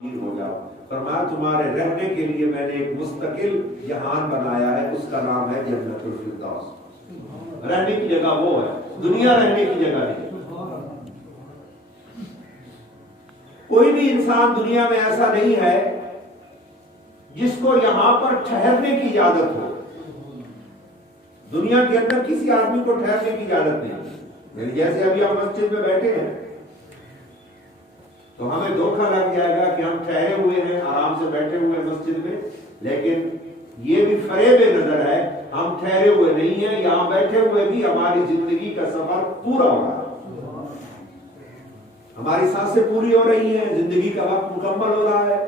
ہو جاؤ۔ فرمایا تمہارے رہنے کے لیے میں نے ایک مستقل جہان بنایا ہے، اس کا نام ہے جنت الفردوس۔ رہنے کی جگہ وہ ہے، دنیا رہنے کی جگہ نہیں۔ کوئی بھی انسان دنیا میں ایسا نہیں ہے جس کو یہاں پر ٹھہرنے کی اجازت ہو۔ دنیا کے اندر کسی آدمی کو ٹھہرنے کی اجازت نہیں، یعنی جیسے ابھی ہم مسجد میں بیٹھے ہیں تو ہمیں دھوکہ لگ جائے گا کہ ہم ٹھہرے ہوئے ہیں، آرام سے بیٹھے ہوئے ہیں مسجد میں، لیکن یہ بھی فریب نظر ہے، ہم ٹھہرے ہوئے نہیں ہیں، یہاں بیٹھے ہوئے بھی ہماری زندگی کا سفر پورا ہو رہا ہے، ہماری سانسیں پوری ہو رہی ہیں، زندگی کا وقت مکمل ہو رہا ہے،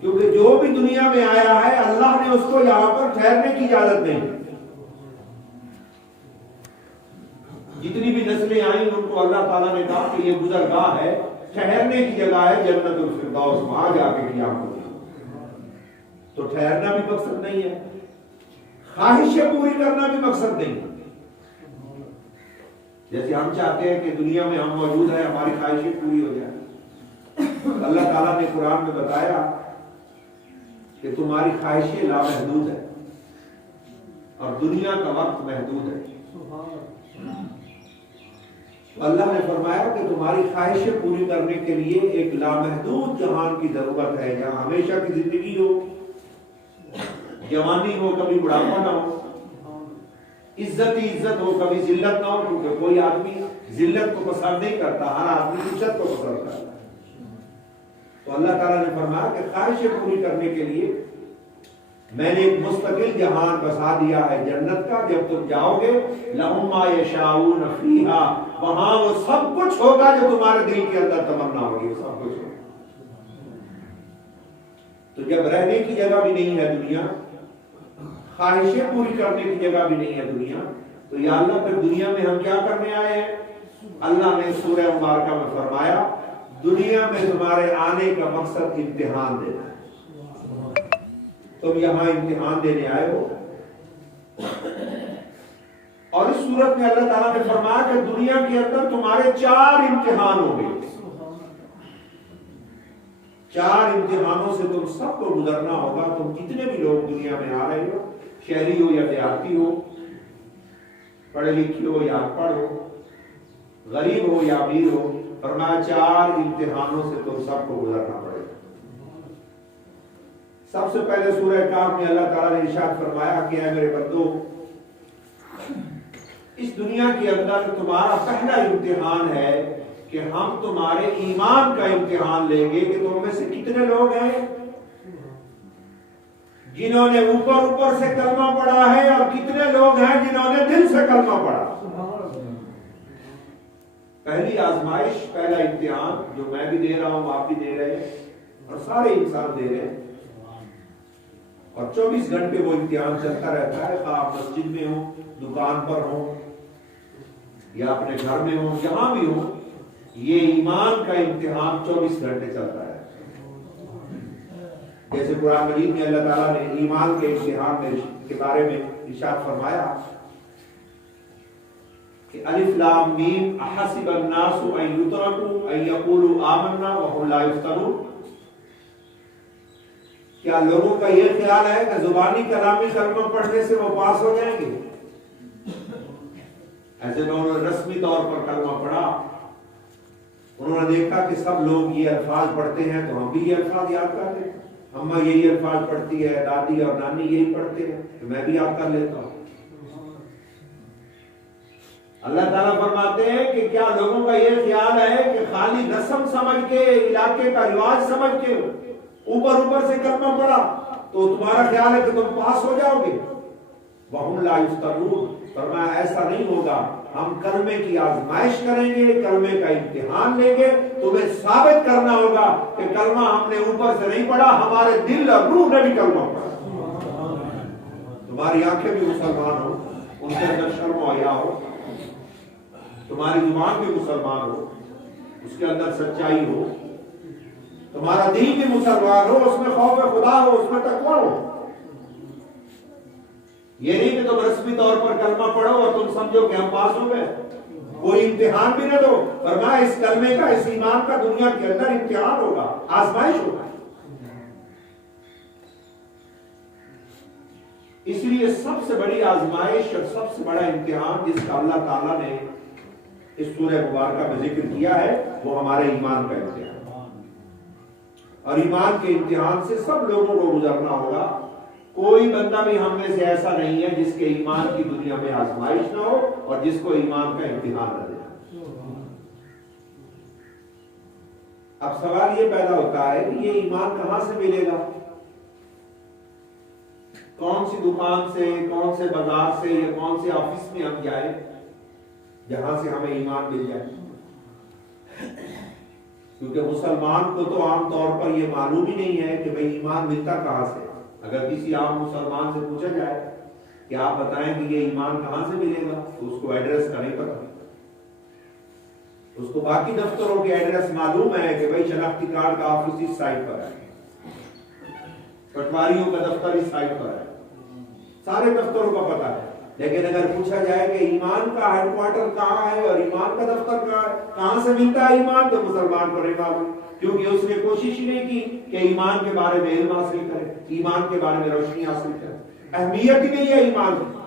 کیونکہ جو بھی دنیا میں آیا ہے اللہ نے اس کو یہاں پر ٹھہرنے کی اجازت نہیں۔ جتنی بھی نسلیں آئیں ان کو اللہ تعالیٰ نے کہا کہ یہ گزرگاہ ہے، ٹھہرنے کی جگہ ہے جنت الفردوس، وہاں جا کے قیام ہوگی۔ تو ٹھہرنا بھی مقصد نہیں ہے، خواہشیں پوری کرنا بھی مقصد نہیں ہے۔ جیسے ہم چاہتے ہیں کہ دنیا میں ہم موجود ہیں، ہماری خواہشیں پوری ہو جائیں۔ اللہ تعالیٰ نے قرآن میں بتایا کہ تمہاری خواہشیں لامحدود ہیں اور دنیا کا وقت محدود ہے۔ اللہ نے فرمایا کہ تمہاری خواہشیں پوری کرنے کے لیے ایک لامحدود جہان کی ضرورت ہے، جہاں ہمیشہ کی زندگی ہو، جوانی ہو، کبھی بڑھاپا نہ ہو، عزت ہی عزت ہو، کبھی ذلت نہ ہو، کیونکہ کوئی آدمی ذلت کو پسند نہیں کرتا، ہر آدمی عزت کو پسند کرتا ہے۔ تو اللہ تعالیٰ نے فرمایا کہ خواہشیں پوری کرنے کے لیے میں نے ایک مستقل جہان بسا دیا ہے جنت کا، جب تم جاؤ گے لَهُم مَا يَشَاءُونَ فِيهَا، وہاں وہ سب کچھ ہوگا جو تمہارے دل کے اندر تمنا ہوگی، وہ سب کچھ ہوگا۔ تو جب رہنے کی جگہ بھی نہیں ہے دنیا، خواہشیں پوری کرنے کی جگہ بھی نہیں ہے دنیا، تو یا اللہ پھر دنیا میں ہم کیا کرنے آئے ہیں؟ اللہ نے سورہ مبارکہ میں فرمایا دنیا میں تمہارے آنے کا مقصد امتحان دینا ہے، تم یہاں امتحان دینے آئے ہو۔ اور اس صورت میں اللہ تعالیٰ نے فرمایا کہ دنیا کے اندر تمہارے 4 امتحان ہوں گے، 4 امتحانوں سے تم سب کو گزرنا ہوگا۔ تم جتنے بھی لوگ دنیا میں آ رہے ہو، شہری ہو یا دیہاتی ہو، پڑھے لکھے ہو یا ان پڑھ ہو، غریب ہو یا امیر ہو، فرمایا 4 امتحانوں سے تم سب کو گزرنا پڑے گا۔ سب سے پہلے سورہ کہف میں اللہ تعالیٰ نے ارشاد فرمایا کہ اے میرے بندو، اس دنیا کے اندر تمہارا پہلا امتحان ہے کہ ہم تمہارے ایمان کا امتحان لیں گے کہ تم میں سے کتنے لوگ ہیں جنہوں نے اوپر سے کلمہ پڑھا ہے اور کتنے لوگ ہیں جنہوں نے دل سے کلمہ پڑھا۔ پہلی آزمائش، پہلا امتحان جو میں بھی دے رہا ہوں، آپ بھی دے رہے ہیں اور سارے انسان دے رہے ہیں، اور 24 گھنٹے وہ امتحان چلتا رہتا ہے، خواہ آپ مسجد میں ہوں، دکان پر ہوں یا اپنے گھر میں ہوں، جہاں بھی ہوں، یہ ایمان کا امتحان 24 گھنٹے چلتا ہے۔ جیسے قرآن مجید میں اللہ تعالیٰ نے ایمان کے امتحان کے بارے میں ارشاد فرمایا کہ الف لام میم احسب الناس ان یترکوا ان یقولوا آمنا وهم لا یفتنون، کیا لوگوں کا یہ خیال ہے کہ زبانی کلامی کلمہ پڑھنے سے وہ پاس ہو جائیں گے؟ ایسے میں انہوں نے رسمی طور پر کلمہ پڑھا، انہوں نے دیکھا کہ سب لوگ یہ الفاظ پڑھتے ہیں تو ہم بھی یہ الفاظ یاد کر لیں، اماں یہی الفاظ پڑھتی ہے، دادی اور نانی یہی پڑھتے ہیں تو میں بھی یاد کر لیتا ہوں۔ اللہ تعالیٰ فرماتے ہیں کہ کیا لوگوں کا یہ خیال ہے کہ خالی رسم سمجھ کے، علاقے کا رواج سمجھ کے اوپر سے کلمہ پڑھا تو تمہارا خیال ہے کہ تم پاس ہو جاؤ گے؟ وَهُمْ لَا يُفْتَنُونَ، فرمایا ایسا نہیں ہوگا، ہم کلمے کی آزمائش کریں گے، کلمے کا امتحان لیں گے، تمہیں ثابت کرنا ہوگا کہ کلمہ ہم نے اوپر سے نہیں پڑھا، ہمارے دل اور روح نے بھی کلمہ پڑھا۔ تمہاری آنکھیں بھی مسلمان ہو، ان کے اندر شرم و حیا ہو، تمہاری زبان بھی مسلمان ہو، اس کے اندر سچائی ہو، تمہارا دل بھی مسلمان ہو، اس میں خوف خدا ہو، اس میں تقویٰ ہو۔ یہ نہیں کہ تم رسمی طور پر کلمہ پڑھو اور تم سمجھو کہ ہم پاس ہو گئے، کوئی امتحان بھی نہ دو۔ فرمایا اس کلمے کا، اس ایمان کا دنیا کے اندر امتحان ہوگا، آزمائش ہوگا۔ اس لیے سب سے بڑی آزمائش اور سب سے بڑا امتحان جس کا اللہ تعالیٰ نے اس سورہ مبارکہ میں ذکر کیا ہے وہ ہمارے ایمان کا امتحان، اور ایمان کے امتحان سے سب لوگوں کو گزرنا ہوگا۔ کوئی بندہ بھی ہم میں سے ایسا نہیں ہے جس کے ایمان کی دنیا میں آزمائش نہ ہو اور جس کو ایمان کا امتحان نہ دے۔ اب سوال یہ پیدا ہوتا ہے کہ یہ ایمان کہاں سے ملے گا؟ کون سی دکان سے، کون سے بازار سے یا کون سے آفس میں ہم جائیں جہاں سے ہمیں ایمان مل جائے؟ کیونکہ مسلمان کو تو عام طور پر یہ معلوم ہی نہیں ہے کہ بھئی ایمان ملتا کہاں سے۔ اگر کسی عام مسلمان سے پوچھا جائے کہ آپ بتائیں کہ یہ ایمان کہاں سے ملے گا تو اس کو ایڈریس کا نہیں پتا۔ اس کو باقی دفتروں کے ایڈریس معلوم ہے کہ بھئی شناختی کارڈ کا آفس اس سائٹ پر ہے، پٹواریوں کا دفتر اس سائٹ پر ہے، سارے دفتروں کا پتہ ہے۔ لیکن اگر پوچھا جائے کہ ایمان کا ہیڈ کوارٹر کہاں ہے اور ایمان کا دفتر کہاں ہے، کہاں سے ملتا ہے ایمان، تو مسلمان کو نہیں معلوم، کیونکہ اس نے کوشش ہی نہیں کی کہ ایمان کے بارے میں علم حاصل کرے، ایمان کے بارے میں روشنی حاصل کرے۔ اہمیت ہی نہیں ہے ایمان کی۔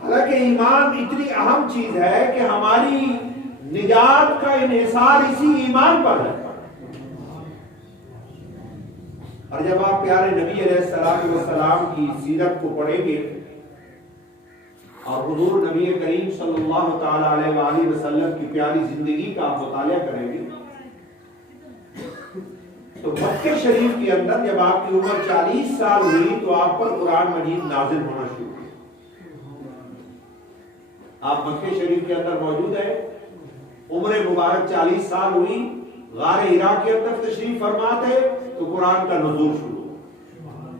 حالانکہ ایمان اتنی اہم چیز ہے کہ ہماری نجات کا انحصار اسی ایمان پر ہے۔ اور جب آپ پیارے نبی علیہ السلام کی سیرت کو پڑھیں گے اور حضور نبی کریم صلی اللہ تعالی علیہ وآلہ وسلم کی پیاری زندگی کا آپ مطالعہ کریں گے تو مکہ شریف کے اندر جب آپ کی عمر 40 سال ہوئی تو آپ پر قرآن مجید نازل ہونا شروع ہوا۔ آپ مکہ شریف کے اندر موجود ہیں، عمر مبارک 40 سال ہوئی، غار ہرا کے اندر تشریف فرما تھے تو قرآن کا نزول شروع ہوا۔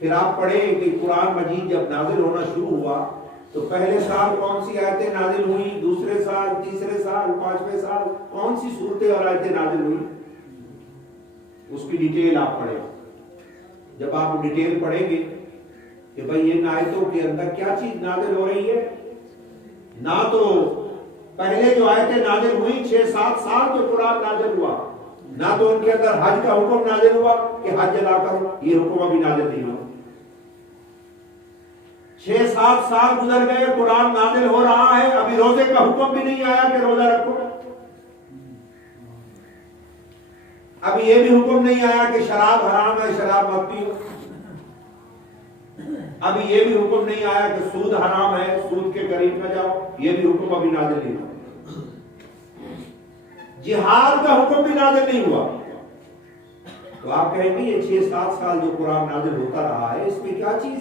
پھر آپ پڑھیں کہ قرآن مجید جب نازل ہونا شروع ہوا تو پہلے سال کون سی آیتیں نازل ہوئی، دوسرے سال، تیسرے سال، پانچویں سال کون سی صورتیں اور آیتیں نازل ہوئی، اس کی ڈیٹیل آپ پڑھیں۔ جب آپ ڈیٹیل پڑھیں گے کہ بھئی ان آیتوں کے اندر کیا چیز نازل ہو رہی ہے، نہ تو پہلے جو آیتیں نازل ہوئی 6-7 سال جو قرآن نازل ہوا، نہ تو ان کے اندر حج کا حکم نازل ہوا کہ حج ادا کرو، یہ حکم ابھی نازل نہیں ہوا۔ 6-7 سال گزر گئے، قرآن نازل ہو رہا ہے، ابھی روزے کا حکم بھی نہیں آیا کہ روزہ رکھو، ابھی یہ بھی حکم نہیں آیا کہ شراب حرام ہے، شراب مت پیو، ابھی یہ بھی حکم نہیں آیا کہ سود حرام ہے، سود کے قریب نہ جاؤ، یہ بھی حکم ابھی نازل نہیں ہوا۔ جہاد کا حکم بھی نازل نہیں ہوا۔ تو آپ کہیں گے یہ 6-7 سال جو قرآن نازل ہوتا رہا ہے اس میں کیا چیز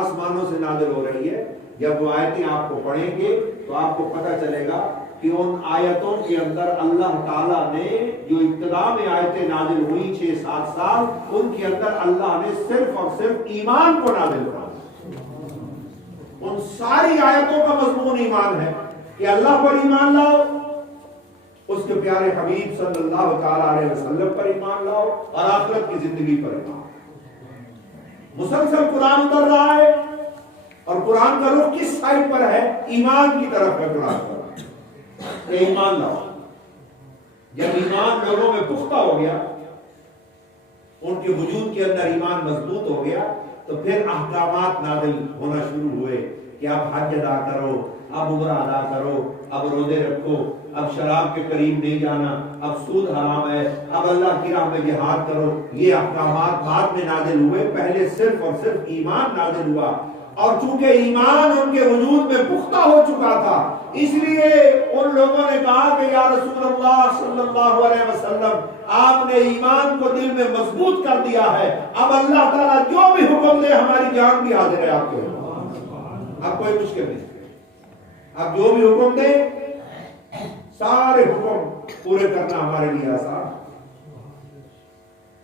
آسمانوں سے نازل ہو رہی ہے؟ جب وہ آیتیں آپ کو پڑھیں گے تو آپ کو پتہ چلے گا کہ ان آیتوں کے اندر اللہ تعالیٰ نے جو ابتدا میں آیتیں نازل ہوئی 6-7 سال، ان کے اندر اللہ نے صرف اور صرف ایمان کو نازل کرا۔ ان ساری آیتوں کا مضمون ایمان ہے کہ اللہ پر ایمان لاؤ، اس کے پیارے حبیب صلی اللہ تعالی علیہ وسلم پر ایمان لاؤ اور آخرت کی زندگی پر ایمان۔ مسلسل قرآن اتر رہا ہے اور قرآن کا رخ کس سائڈ پر ہے؟ ایمان کی طرف ہے قرآن پر۔ ایمان لاؤ۔ جب ایمان لوگوں میں پختہ ہو گیا، ان کے وجود کے اندر ایمان مضبوط ہو گیا، تو پھر احکامات نازل ہونا شروع ہوئے کہ اب حج ادا کرو، اب عمرہ ادا کرو، اب روزے رکھو، اب شراب کے قریب نہیں جانا، اب سود حرام ہے، اب اللہ کی راہ میں جہاد کرو۔ یہ احکامات بعد میں نازل ہوئے، پہلے صرف اور صرف ایمان نازل ہوا، اور چونکہ ایمان ان کے وجود میں پختہ ہو چکا تھا اس لیے ان لوگوں نے کہا کہ یا رسول اللہ صلی اللہ علیہ وسلم آپ نے ایمان کو دل میں مضبوط کر دیا ہے، اب اللہ تعالیٰ جو بھی حکم دے ہماری جان بھی حاضر ہے آپ کے حکم، اب کوئی مشکل نہیں، اب جو بھی حکم دے سارے حکم پورے کرنا ہمارے لیے آسان۔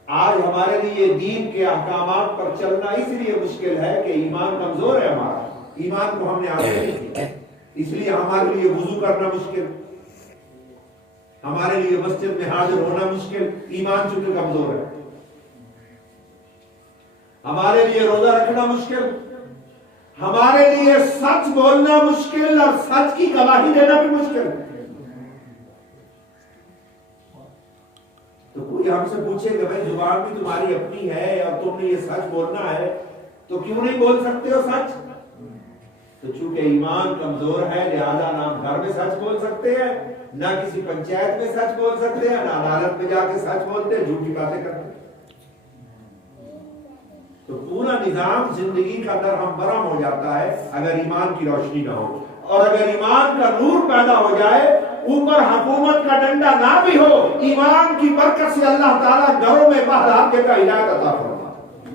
آج ہمارے لیے دین کے احکامات پر چلنا اس لیے مشکل ہے کہ ایمان کمزور ہے ہمارا، ایمان کو ہم نے حاصل نہیں کیا، اس لیے ہمارے لیے وضو کرنا مشکل، ہمارے لیے مسجد میں حاضر ہونا مشکل، ایمان چونکہ کمزور ہے۔ ہمارے لیے روزہ رکھنا مشکل، ہمارے لیے سچ بولنا مشکل اور سچ کی گواہی دینا بھی مشکل ہے۔ تو کوئی ہم سے پوچھے کہ بھائی زبان بھی تمہاری اپنی ہے اور تم نے یہ سچ بولنا ہے تو کیوں نہیں بول سکتے ہو سچ؟ تو چونکہ ایمان کمزور ہے لہذا نہ ہم گھر میں سچ بول سکتے ہیں، نہ کسی پنچایت میں سچ بول سکتے ہیں، نہ عدالت میں جا کے سچ بولتے ہیں، جھوٹی باتیں کرتے ہیں۔ تو پورا نظام زندگی کا درہم برہم ہو جاتا ہے اگر ایمان کی روشنی نہ ہو، اور اگر ایمان کا نور پیدا ہو جائے، اوپر حکومت کا ڈنڈا نہ بھی ہو، ایمان کی برکت سے اللہ تعالیٰ گھروں میں بہلانے کا ہدایت عطا فرماتا ہے۔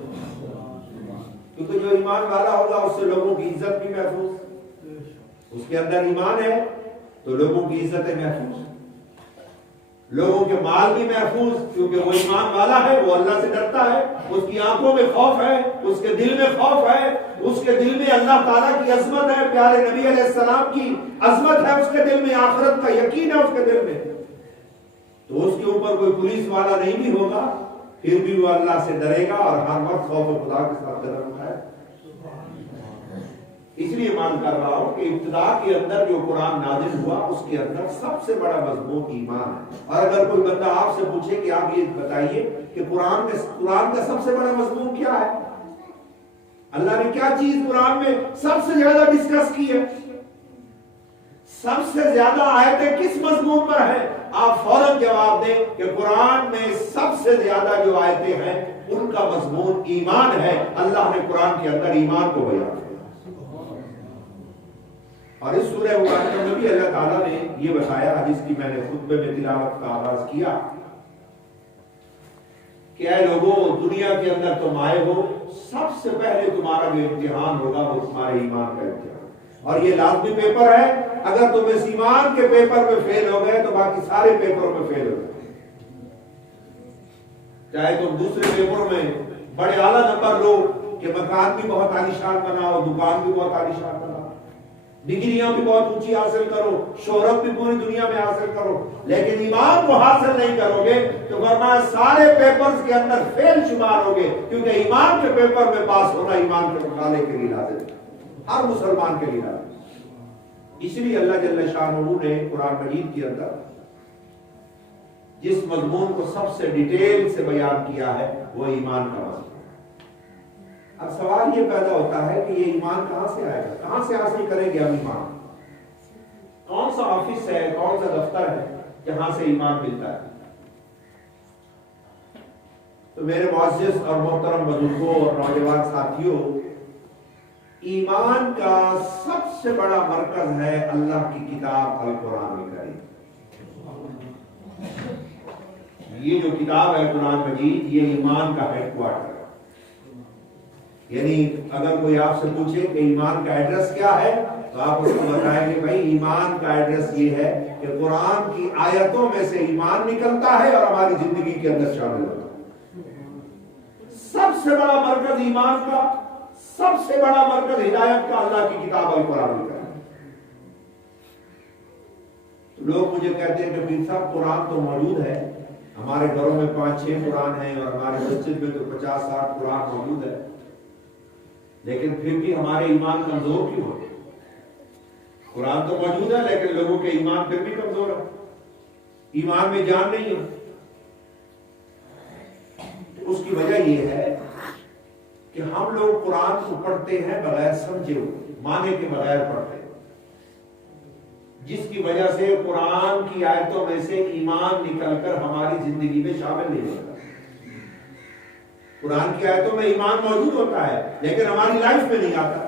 کیونکہ جو ایمان والا ہوگا اس سے لوگوں کی عزت بھی محفوظ، اس کے اندر ایمان ہے تو لوگوں کی عزت محفوظ، لوگوں کے مال بھی محفوظ، کیونکہ وہ ایمان والا ہے، وہ اللہ سے ڈرتا ہے، اس کی آنکھوں میں خوف ہے، اس کے دل میں خوف ہے، اس کے دل میں اللہ تعالیٰ کی عظمت ہے، پیارے نبی علیہ السلام کی عظمت ہے، اس کے دل میں آخرت کا یقین ہے اس کے دل میں، تو اس کے اوپر کوئی پولیس والا نہیں بھی ہوگا پھر بھی وہ اللہ سے ڈرے گا اور ہر وقت خوف خدا کے ساتھ ڈرتا ہے۔ اس لیے مان کر رہا ہوں کہ ابتدا کے اندر جو قرآن نازل ہوا اس کے اندر سب سے بڑا مضمون ایمان ہے، اور اگر کوئی بندہ آپ سے پوچھے کہ آپ یہ بتائیے کہ قرآن کا سب سے بڑا مضمون کیا ہے، اللہ نے کیا چیز قرآن میں سب سے زیادہ ڈسکس کی ہے، سب سے زیادہ آیتیں کس مضمون پر ہیں، آپ فوراً جواب دیں کہ قرآن میں سب سے زیادہ جو آیتیں ہیں ان کا مضمون ایمان ہے۔ اللہ نے قرآن کے اندر ایمان کو بیان کیا، اور اس سورہ مبارکہ میں بھی اللہ تعالیٰ نے یہ بتایا جس کی میں نے خطبے میں تلاوت کا آغاز کیا کہ اے لوگوں دنیا کے اندر تم آئے ہو، سب سے پہلے تمہارا جو امتحان ہوگا وہ تمہارے ایمان کا امتحان، اور یہ لازمی پیپر ہے، اگر تم اس ایمان کے پیپر میں فیل ہو گئے تو باقی سارے پیپروں میں فیل ہو گئے، چاہے تم دوسرے پیپروں میں بڑے اعلیٰ نمبر لو کہ مکان بھی بہت عالیشان بناؤ، دکان بھی بہت عالیشان بناؤ، ڈگریاں بھی بہت اونچی حاصل کرو، شہرت بھی پوری دنیا میں حاصل کرو، لیکن ایمان کو حاصل نہیں کرو گے تو فرمایا سارے پیپرز کے اندر فیل شمار ہوگے، کیونکہ ایمان کے پیپر میں پاس ہونا ایمان کے مطالعے کے لیے لازم ہے، ہر مسلمان کے لیے لازم ہے۔ اس لیے اللہ جل شانہ نے قرآن مجید کے اندر جس مضمون کو سب سے ڈیٹیل سے بیان کیا ہے وہ ایمان کا مضمون۔ اب سوال یہ پیدا ہوتا ہے کہ یہ ایمان کہاں سے آئے گا، کہاں سے حاصل کریں گے ہم ایمان، کون سا آفس ہے، کون سا دفتر ہے جہاں سے ایمان ملتا ہے؟ تو میرے معزز اور محترم بزرگوں اور نوجوان ساتھیوں، ایمان کا سب سے بڑا مرکز ہے اللہ کی کتاب القرآن الکریم۔ یہ جو کتاب ہے قرآن مجید یہ ایمان کا ہیڈ کوارٹر ہے، یعنی اگر کوئی آپ سے پوچھے کہ ایمان کا ایڈریس کیا ہے تو آپ اس کو بتائیں گے بھائی ایمان کا ایڈریس یہ ہے کہ قرآن کی آیتوں میں سے ایمان نکلتا ہے اور ہماری زندگی کے اندر شامل ہوتا ہے۔ سب سے بڑا مرکز ایمان کا، سب سے بڑا مرکز ہدایت کا اللہ کی کتاب القرآن الکریم۔ لوگ مجھے کہتے ہیں کہ پیر صاحب قرآن تو موجود ہے، ہمارے گھروں میں 5-6 قرآن ہیں اور ہمارے مسجد میں تو 50-60 قرآن موجود ہے، لیکن پھر بھی ہمارے ایمان کمزور کیوں ہے؟ قرآن تو موجود ہے لیکن لوگوں کے ایمان پھر بھی کمزور ہے، ایمان میں جان نہیں ہے۔ اس کی وجہ یہ ہے کہ ہم لوگ قرآن کو پڑھتے ہیں بغیر سمجھے ہوئے، معنی کے بغیر پڑھتے ہیں، جس کی وجہ سے قرآن کی آیتوں میں سے ایمان نکل کر ہماری زندگی میں شامل نہیں ہوتا۔ قرآن کی آیتوں میں ایمان موجود ہوتا ہے لیکن ہماری لائف میں نہیں آتا،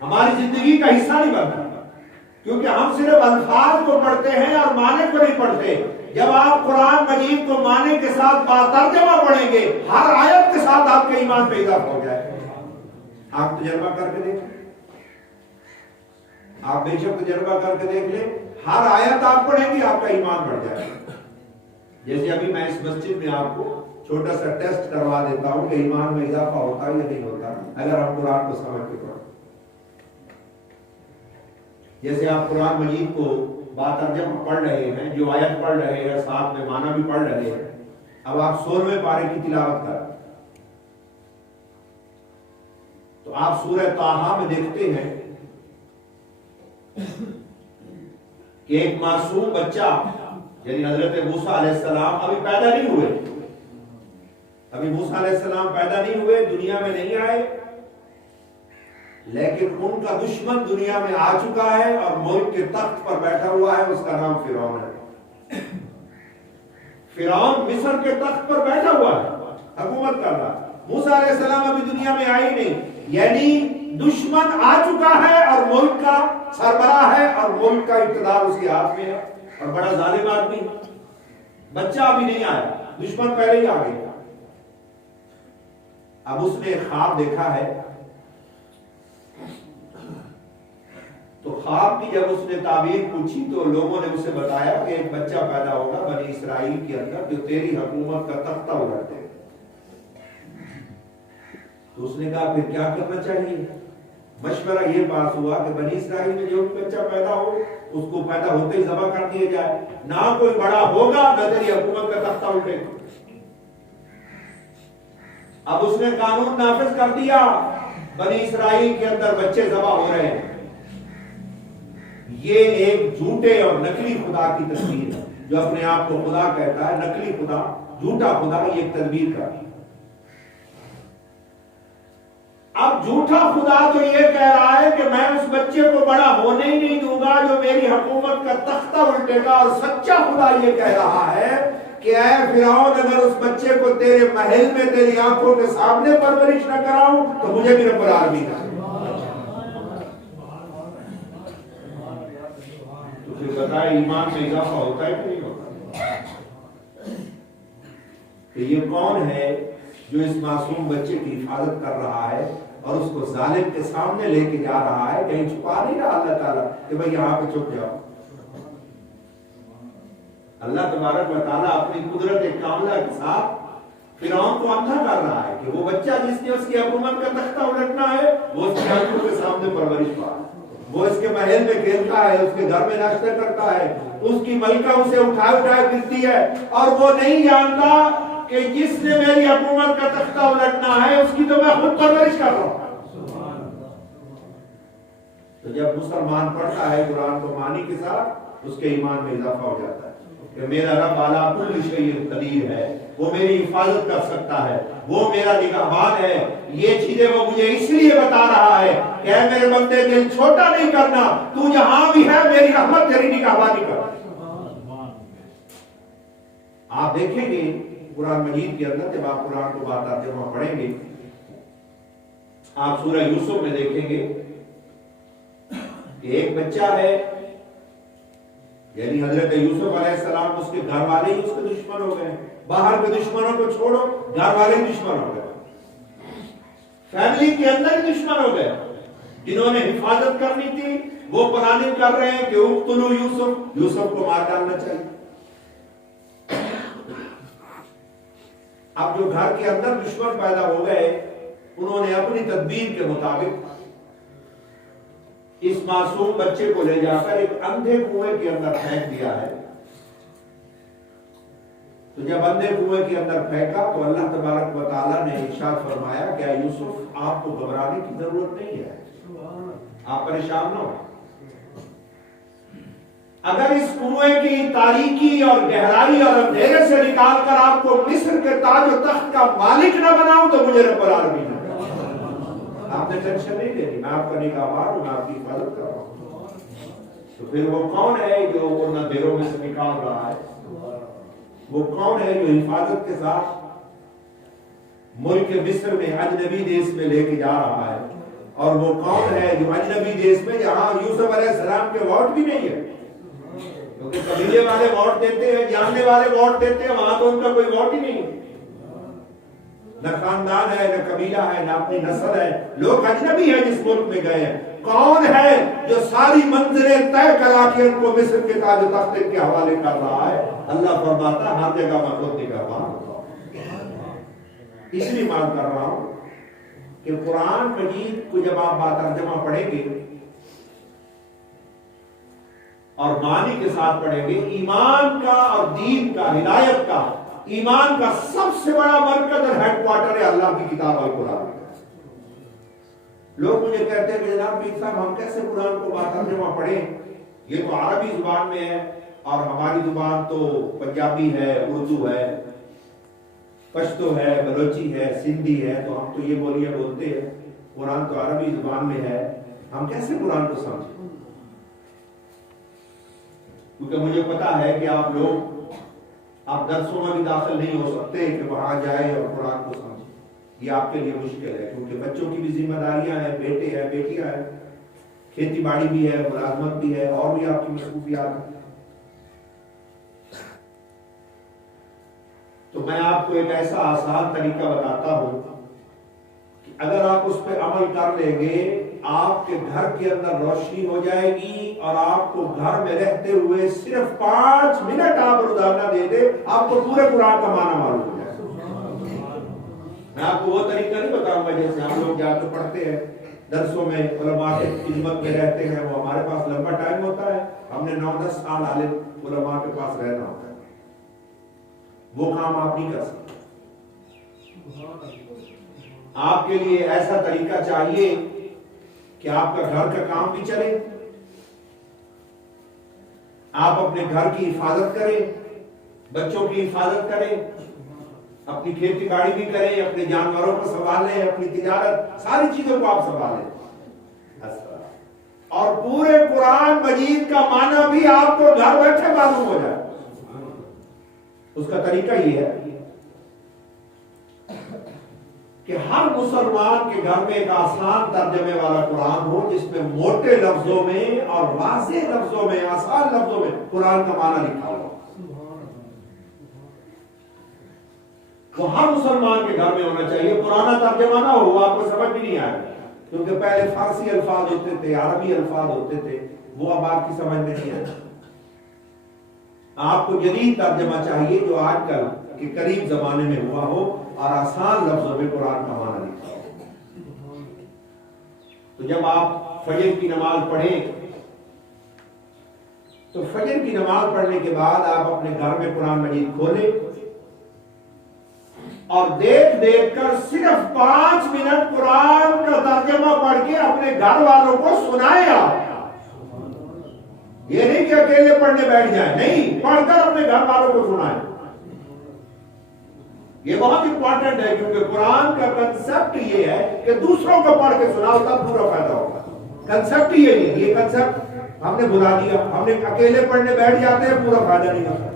ہماری زندگی کا حصہ نہیں بنتا، کیونکہ ہم صرف الفاظ کو پڑھتے ہیں اور معنی کو نہیں پڑھتے۔ جب آپ قرآن مجید کو معنی کے ساتھ باترجمہ پڑھیں گے ہر آیت کے ساتھ آپ کے ایمان پہ اضافہ ہو جائے گا۔ آپ تجربہ کر کے دیکھیں، آپ بے شک تجربہ کر کے دیکھ لیں، ہر آیت آپ پڑھیں گے آپ کا ایمان بڑھ جائے گا۔ جیسے ابھی میں اس مسجد میں آپ کو چھوٹا سا ٹیسٹ کروا دیتا ہوں کہ ایمان میں اضافہ ہوتا ہے یا نہیں ہوتا اگر ہم قرآن کو سمجھ کے پڑھیں۔ جیسے آپ قرآن مجید کو باترجمہ پڑھ رہے ہیں، جو آیت پڑھ رہے ہیں ساتھ میں معنی بھی پڑھ رہے ہیں، اب آپ 16ویں پارے کی تلاوت کریں تو آپ سورہ طٰہٰ میں دیکھتے ہیں کہ ایک معصوم بچہ یعنی حضرت موسیٰ علیہ السلام ابھی پیدا نہیں ہوئے، ابھی موسیٰ علیہ السلام پیدا نہیں ہوئے، دنیا میں نہیں آئے، لیکن ان کا دشمن دنیا میں آ چکا ہے اور ملک کے تخت پر بیٹھا ہوا ہے، اس کا نام فرعون ہے۔ فرعون مصر کے تخت پر بیٹھا ہوا ہے، حکومت کر رہا ہے۔ موسیٰ علیہ السلام ابھی دنیا میں آئی نہیں، یعنی دشمن آ چکا ہے اور ملک کا سربراہ ہے اور ملک کا اقتدار اس کے ہاتھ میں ہے، اور بڑا ظالم آدمی ہے۔ بچہ ابھی نہیں آیا، دشمن پہلے ہی آ گیا۔ اب اس نے ایک خواب دیکھا ہے، تو خواب کی جب اس نے تعبیر پوچھی تو لوگوں نے اسے بتایا کہ ایک بچہ پیدا ہوگا بنی اسرائیل کے اندر جو تیری حکومت کا تختہ الٹ دے۔ تو اس نے کہا پھر کیا کرنا چاہیے؟ مشورہ یہ پاس ہوا کہ بنی اسرائیل میں جو بھی بچہ پیدا ہو اس کو پیدا ہوتے ہی ذبح کر دیا جائے، نہ کوئی بڑا ہوگا نہ تیری حکومت کا تختہ الٹے گا۔ اب اس نے قانون نافذ کر دیا، بنی اسرائیل کے اندر بچے ذبح ہو رہے ہیں۔ یہ ایک جھوٹے اور نکلی خدا کی تصویر ہے، جو اپنے آپ کو خدا کہتا ہے، نکلی خدا، جھوٹا خدا، یہ ایک تدبیر کا۔ اب جھوٹا خدا تو یہ کہہ رہا ہے کہ میں اس بچے کو بڑا ہونے ہی نہیں دوں گا جو میری حکومت کا تختہ الٹے گا، اور سچا خدا یہ کہہ رہا ہے کہ اے فرعون اگر اس بچے کو تیرے محل میں تیری آنکھوں کے سامنے پرورش نہ کراؤں تو مجھے بھی رب العالمین ہے۔ تو پھر بتائے ایمان میں اضافہ ہوتا ہے کہ نہیں ہوتا؟ کہ یہ کون ہے جو اس معصوم بچے کی حفاظت کر رہا ہے اور اس کو ظالم کے سامنے لے کے جا رہا ہے؟ کہیں چھپا نہیں رہا اللہ تعالیٰ کہ بھئی یہاں پہ چھپ جاؤ۔ اللہ تبارک و تعالیٰ اپنی قدرت کاملہ کے ساتھ فرعون کو اندھا کر رہا ہے کہ وہ بچہ جس نے اس کی حکومت کا تختہ الٹنا ہے وہ اس کی آنکھوں کے سامنے پرورش پا، وہ اس کے محل میں کھیلتا ہے، اس کے گھر میں ناشتہ کرتا ہے، اس کی ملکہ اسے اٹھائے اٹھائے پھرتی ہے، اور وہ نہیں جانتا کہ جس نے میری حکومت کا تختہ الٹنا ہے اس کی تو میں خود پرورش کر رہا ہوں۔ تو جب مسلمان پڑھتا ہے قرآن کو معنی کے ساتھ، اس کے ایمان میں اضافہ ہو جاتا ہے کہ میرا رب اعلیٰ کل شیء قدیر ہے، وہ میری حفاظت کر سکتا ہے، وہ میرا نگہبان ہے۔ یہ چیزیں وہ مجھے اس لیے بتا رہا ہے کہ اے میرے بندے دل چھوٹا نہیں کرنا، تو جہاں بھی ہے میری رحمت تیری نگہبانی کر۔ آپ دیکھیں گے قرآن مجید کے اندر جب آپ قرآن کو بات ترجمہ پڑھیں گے، آپ سورہ یوسف میں دیکھیں گے کہ ایک بچہ ہے، یعنی حضرت یوسف علیہ السلام، اس کے گھر والے ہی اس کے دشمن ہو گئے، باہر کے دشمنوں کو چھوڑو، گھر والے دشمن ہو گئے، فیملی کے اندر ہی دشمن ہو گئے۔ جنہوں نے حفاظت کرنی تھی وہ پلاننگ کر رہے ہیں کہ اقتلوا یوسف، یوسف کو مار ڈالنا چاہیے۔ اب جو گھر کے اندر دشمن پیدا ہو گئے، انہوں نے اپنی تدبیر کے مطابق اس معصوم بچے کو لے جا کر ایک اندھے کنویں کے اندر پھینک دیا ہے۔ تو جب اندھے کنویں کے اندر پھینکا تو اللہ تبارک و تعالیٰ نے ارشاد فرمایا کہ اے یوسف آپ کو گھبرانے کی ضرورت نہیں ہے، آپ پریشان نہ ہو۔ اگر اس کنویں کی تاریکی اور گہرائی اور اندھیرے سے نکال کر آپ کو مصر کے تاج و تخت کا مالک نہ بناؤں تو مجھے رب العالمین ہے۔ آپ نے ٹینشن نہیں لینی، میں آپ کا نگہبان ہوں، میں آپ کی حفاظت کر رہا ہوں۔ تو پھر وہ کون ہے جو ان اندھیروں میں سے نکال رہا ہے؟ وہ کون ہے جو حفاظت کے ساتھ ملک مصر میں اجنبی دیش میں لے کے جا رہا ہے؟ اور وہ کون ہے جو اجنبی دیش میں جہاں یوسف علیہ السلام کے ووٹ بھی نہیں ہے، کیونکہ قبیلے والے ووٹ دیتے ہیں، جاننے والے ووٹ دیتے ہیں، وہاں تو ان کا کوئی ووٹ ہی نہیں ہے، نہ خاندان ہے، نہ قبیلہ ہے، نہ اپنی نسل ہے، لوگ اجنبی ہیں جس ملک میں گئے ہیں۔ کون ہے جو ساری منزلیں طے کرا کے ان کو مصر کے تاج و تخت کے حوالے کر رہا ہے؟ اللہ فرماتا ہے ہر جگہ میں خود نگہبان ہوں۔ اس لیے مان کر رہا ہوں کہ قرآن مجید کو جب آپ با ترجمہ پڑھیں گے اور معنی کے ساتھ پڑھیں گے، ایمان کا اور دین کا، ہدایت کا، ایمان کا سب سے بڑا مرکز اور ہیڈ کوارٹر ہے اللہ کی کتاب القرآن۔ لوگ مجھے کہتے ہیں کہ جناب پیر صاحب ہم کیسے قرآن کو با ترجمہ پڑھیں، یہ تو عربی زبان میں ہے اور ہماری زبان تو پنجابی ہے، اردو ہے، پشتو ہے، بلوچی ہے، سندھی ہے، تو ہم تو یہ بولیاں بولتے ہیں. قرآن تو عربی زبان میں ہے، ہم کیسے قرآن کو سمجھیں؟ کیونکہ مجھے پتا ہے کہ آپ لوگ آپ درسوں میں بھی داخل نہیں ہو سکتے کہ وہاں جائے اور قرآن کو سمجھیں. یہ آپ کے لیے مشکل ہے، کیونکہ بچوں کی بھی ذمہ داریاں ہیں، بیٹے ہیں، بیٹیاں ہیں، کھیتی باڑی بھی ہے، ملازمت بھی ہے، اور بھی آپ کی مصروفیات ہیں. تو میں آپ کو ایک ایسا آسان طریقہ بتاتا ہوں کہ اگر آپ اس پہ عمل کر لیں گے، آپ کے گھر کے اندر روشنی ہو جائے گی، اور آپ کو گھر میں رہتے ہوئے صرف 5 منٹ آپ روزانہ دے دیں، آپ کو پورے قرآن کا معنی معلوم ہو جائے. میں آپ کو وہ طریقہ نہیں بتاؤں گا جیسے ہم لوگ جا کے پڑھتے ہیں درسوں میں، علماء کی خدمت میں رہتے ہیں، وہ ہمارے پاس لمبا ٹائم ہوتا ہے، ہم نے 9-10 سال عالم علماء کے پاس رہنا ہوتا ہے. وہ کام آپ نہیں کر سکتے. آپ کے لیے ایسا طریقہ چاہیے کہ آپ کا گھر کا کام بھی چلے، آپ اپنے گھر کی حفاظت کریں، بچوں کی حفاظت کریں، اپنی کھیتی باڑی بھی کریں، اپنے جانوروں کو سنبھالیں، اپنی تجارت، ساری چیزوں کو آپ سنبھالیں، اور پورے قرآن مجید کا معنی بھی آپ کو گھر بیٹھے معلوم ہو جائے. اس کا طریقہ یہ ہے کہ ہر مسلمان کے گھر میں ایک آسان ترجمے والا قرآن ہو، جس میں موٹے لفظوں میں اور واضح لفظوں میں، آسان لفظوں میں قرآن کا معنی لکھا ہو. وہ ہر مسلمان کے گھر میں ہونا چاہیے. پرانا ترجمہ نہ ہو، آپ کو سمجھ بھی نہیں آئے گا، کیونکہ پہلے فارسی الفاظ ہوتے تھے، عربی الفاظ ہوتے تھے، وہ اب آپ کی سمجھ میں نہیں آئے. آپ کو جدید ترجمہ چاہیے جو آج کل کے قریب زمانے میں ہوا ہو اور آسان لفظوں میں قرآن کا معنی لکھا ہو. تو جب آپ فجر کی نماز پڑھیں تو فجر کی نماز پڑھنے کے بعد آپ اپنے گھر میں قرآن مجید کھولیں اور دیکھ دیکھ کر صرف 5 منٹ قرآن کا ترجمہ پڑھ کے اپنے گھر والوں کو سنائیں. آپ یہ نہیں کہ اکیلے پڑھنے بیٹھ جائیں، نہیں، پڑھ کر اپنے گھر والوں کو سنائیں. یہ بہت امپورٹنٹ ہے، کیونکہ قرآن کا کنسپٹ یہ ہے کہ دوسروں کو پڑھ کے سناؤ تب پورا فائدہ ہوگا. کنسپٹ یہ نہیں، یہ کنسپٹ ہم نے بھلا دیا. ہم نے اکیلے پڑھنے بیٹھ جاتے ہیں، پورا فائدہ نہیں ہوتا.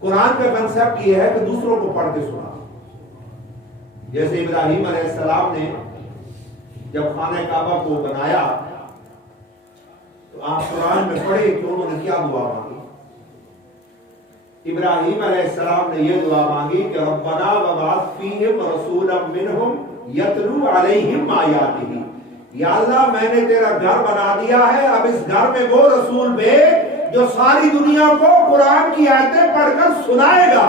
قرآن کا کنسپٹ یہ ہے کہ دوسروں کو پڑھ کے سنا. جیسے ابراہیم علیہ السلام نے جب خانہ کعبہ کو بنایا تو آپ قرآن میں پڑھے کہ انہوں نے کیا دعا مانگی. ابراہیم علیہ السلام نے یہ دعا مانگی کہ ربنا وبعث فیہم رسولا منہم یتلو علیہم آیاتہ. یا اللہ، میں نے تیرا گھر بنا دیا ہے، اب اس گھر میں وہ رسول بھیج جو ساری دنیا کو قرآن کی آیتیں پڑھ کر سنائے گا.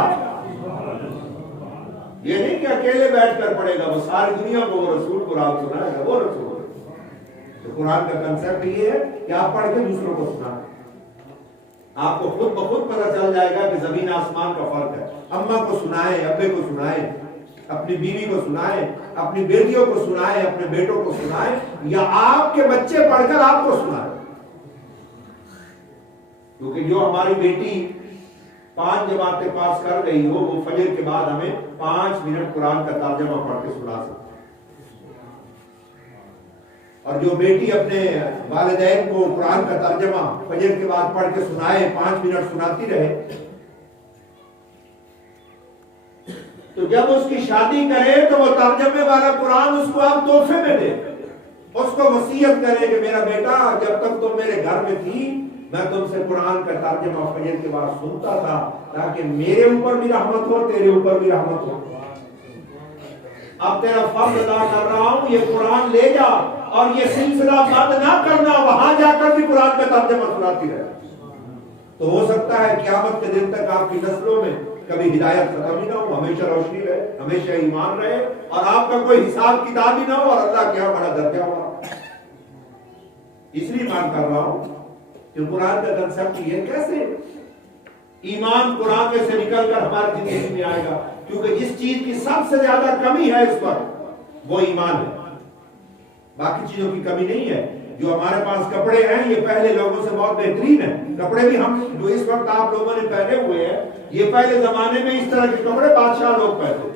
یہ نہیں کہ اکیلے بیٹھ کر پڑھے گا، وہ ساری دنیا کو وہ رسول قرآن سنائے گا، وہ رسول. تو قرآن کا کنسپٹ یہ ہے کہ آپ پڑھ کے دوسروں کو سنائیں. آپ کو خود بخود پتہ چل جائے گا کہ زمین آسمان کا فرق ہے. اماں کو سنائیں، ابے کو سنائیں، اپنی بیوی کو سنائیں، اپنی بیٹیوں کو سنائیں، اپنے بیٹوں کو سنائیں، یا آپ کے بچے پڑھ کر آپ کو سنائیں. کیونکہ جو ہماری بیٹی 5 جماعتیں پاس کر گئی ہو، وہ فجر کے بعد ہمیں 5 منٹ قرآن کا ترجمہ پڑھ کے سنا سکتے. اور جو بیٹی اپنے والدین کو قرآن کا ترجمہ فجر کے بعد پڑھ کے سنائے، 5 منٹ سناتی رہے، تو جب اس کی شادی کرے تو وہ ترجمے والا قرآن اس کو آپ تحفے میں دے، اس کو وصیت کرے کہ میرا بیٹا، جب تک تم میرے گھر میں تھی میں تم سے قرآن کا ترجمہ فجر کے بعد سنتا تھا، تاکہ میرے اوپر بھی رحمت ہو، تیرے اوپر بھی رحمت ہو. اب تیرا فرض ادا کر رہا ہوں، یہ قرآن لے جا اور یہ سلسلہ بند نہ کرنا، وہاں جا کر بھی قرآن کا ترجمہ سناتی رہے. تو ہو سکتا ہے قیامت کے دن تک آپ کی نسلوں میں کبھی ہدایت ختم ہی نہ ہو، ہمیشہ روشنی رہے، ہمیشہ ایمان رہے، اور آپ کا کوئی حساب کتاب ہی نہ ہو، اور اللہ کیا بڑا درجہ ہوا. اس لیے مان کر رہا ہوں کہ قرآن کا کنسپٹ یہ کیسے ایمان قرآن میں سے نکل کر ہماری زندگی میں آئے گا. کیونکہ جس چیز کی سب سے زیادہ کمی ہے اس پر وہ ایمان ہے. باقی چیزوں کی کمی نہیں ہے، جو ہمارے پاس کپڑے ہیں یہ پہلے لوگوں سے بہت بہترین ہیں. کپڑے بھی ہم جو اس وقت آپ لوگوں نے پہنے ہوئے ہیں یہ پہلے زمانے میں اس طرح کے کپڑے بادشاہ لوگ پہنتے.